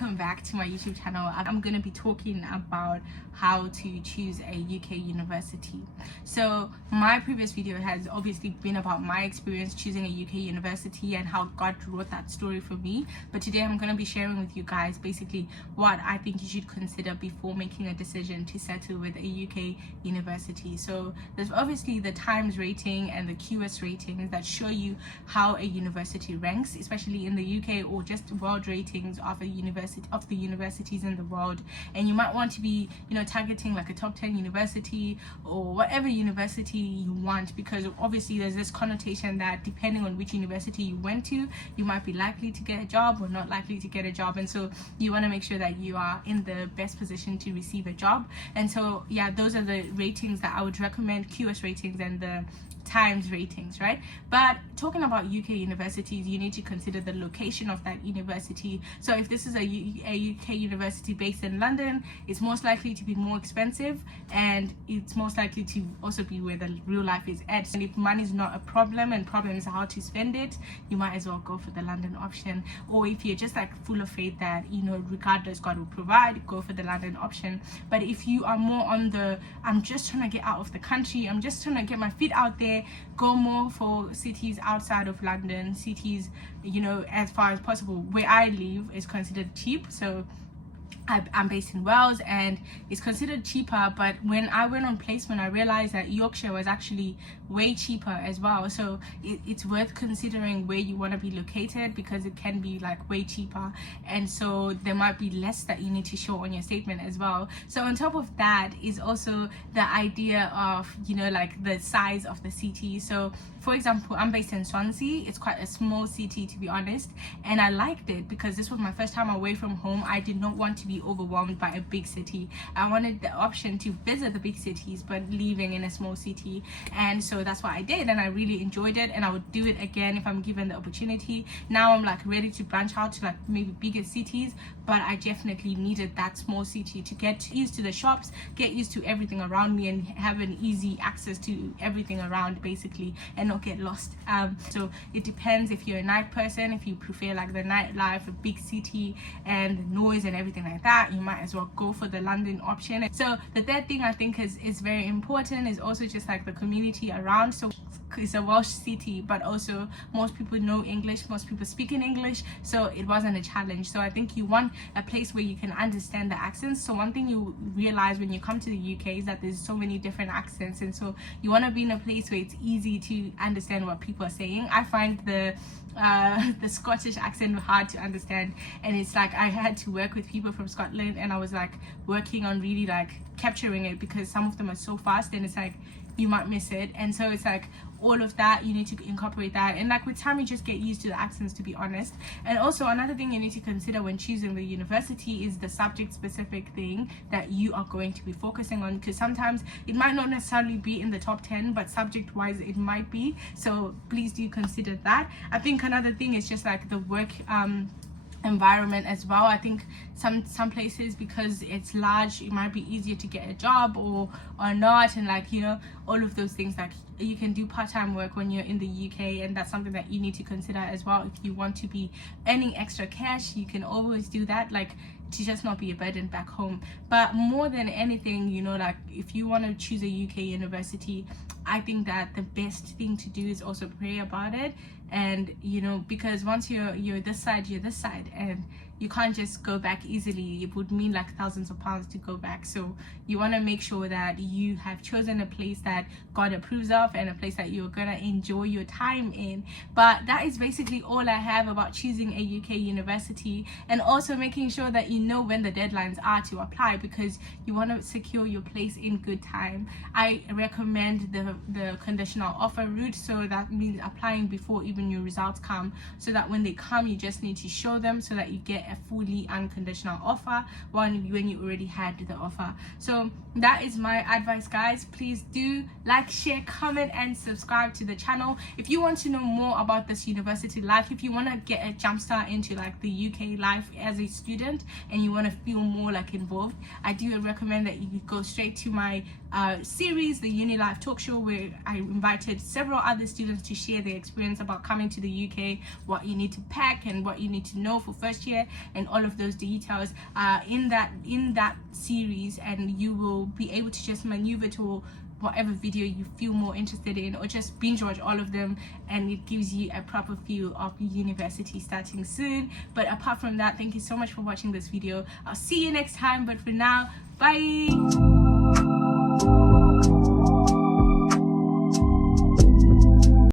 welcome back to my YouTube channel. I'm going to be talking about how to choose a UK university. So my previous video has obviously been about my experience choosing a UK university and how God wrote that story for me, but today I'm going to be sharing with you guys basically what I think you should consider before making a decision to settle with a UK university. So there's obviously the Times rating and the QS ratings that show you how a university ranks, especially in the UK, or just world ratings of a university, of the universities in the world. And you might want to be, targeting like a top 10 university or whatever university you want, because obviously there's this connotation that depending on which university you went to, you might be likely to get a job or not likely to get a job. And so you want to make sure that you are in the best position to receive a job. And so yeah, those are the ratings that I would recommend, QS ratings and the Times ratings, right? But talking about UK universities, you need to consider the location of that university. So if this is a UK university based in London, it's most likely to be more expensive, and it's most likely to also be where the real life is at. And if money is not a problem and problem is how to spend it, you might as well go for the London option. Or if you're just like full of faith that regardless God will provide, go for the London option. But if you are more on the I'm just trying to get out of the country, I'm just trying to get my feet out there, go more for cities outside of London, cities as far as possible. Where I live is considered cheap, so I'm based in Wales and it's considered cheaper, but when I went on placement I realized that Yorkshire was actually way cheaper as well. So it's worth considering where you want to be located, because it can be like way cheaper, and so there might be less that you need to show on your statement as well. So on top of that is also the idea of like the size of the city. So for example, I'm based in Swansea. It's quite a small city, to be honest, and I liked it because this was my first time away from home. I did not want to be overwhelmed by a big city. I wanted the option to visit the big cities but living in a small city, and so that's what I did, and I really enjoyed it, and I would do it again if I'm given the opportunity. Now I'm like ready to branch out to like maybe bigger cities, but I definitely needed that small city to get used to the shops, get used to everything around me, and have an easy access to everything around basically, and not get lost. So it depends if you're a night person. If you prefer like the nightlife, a big city and the noise and everything like that, you might as well go for the London option. So the third thing I think is very important is also just like the community around. So it's a Welsh city, but also most people know English, most people speak in English, so it wasn't a challenge. So I think you want a place where you can understand the accents. So one thing you realize when you come to the UK is that there's so many different accents, and so you want to be in a place where it's easy to understand what people are saying. I find the Scottish accent hard to understand, and it's like I had to work with people from Scotland, and I was like working on really like capturing it, because some of them are so fast and it's like you might miss it. And so it's like all of that, you need to incorporate that, and like with time you just get used to the accents, to be honest. And also another thing you need to consider when choosing the university is the subject specific thing that you are going to be focusing on, because sometimes it might not necessarily be in the top 10, but subject wise it might be. So please do consider that. I think another thing is just like the work environment as well. I think some places, because it's large, it might be easier to get a job or not, and like all of those things. Like you can do part-time work when you're in the UK, and that's something that you need to consider as well. If you want to be earning extra cash, you can always do that, like to just not be a burden back home. But more than anything, like if you want to choose a UK university, I think that the best thing to do is also pray about it. And because once you're this side, you're this side, and you can't just go back easily. It would mean like thousands of pounds to go back. So you want to make sure that you have chosen a place that God approves of, and a place that you're gonna enjoy your time in. But that is basically all I have about choosing a UK university, and also making sure that you know when the deadlines are to apply, because you want to secure your place in good time. I recommend the conditional offer route, so that means applying before even your results come, so that when they come you just need to show them, so that you get a fully unconditional offer when you already had the offer. So that is my advice, guys. Please do like, share, comment and subscribe to the channel if you want to know more about this university life. If you want to get a jump start into like the UK life as a student, and you want to feel more like involved, I do recommend that you go straight to my series, the Uni Life Talk Show, where I invited several other students to share their experience about coming to the UK, what you need to pack and what you need to know for first year, and all of those details in that series. And you will be able to just maneuver to whatever video you feel more interested in, or just binge watch all of them, and it gives you a proper feel of university starting soon. But apart from that, thank you so much for watching this video. I'll see you next time, but for now, bye.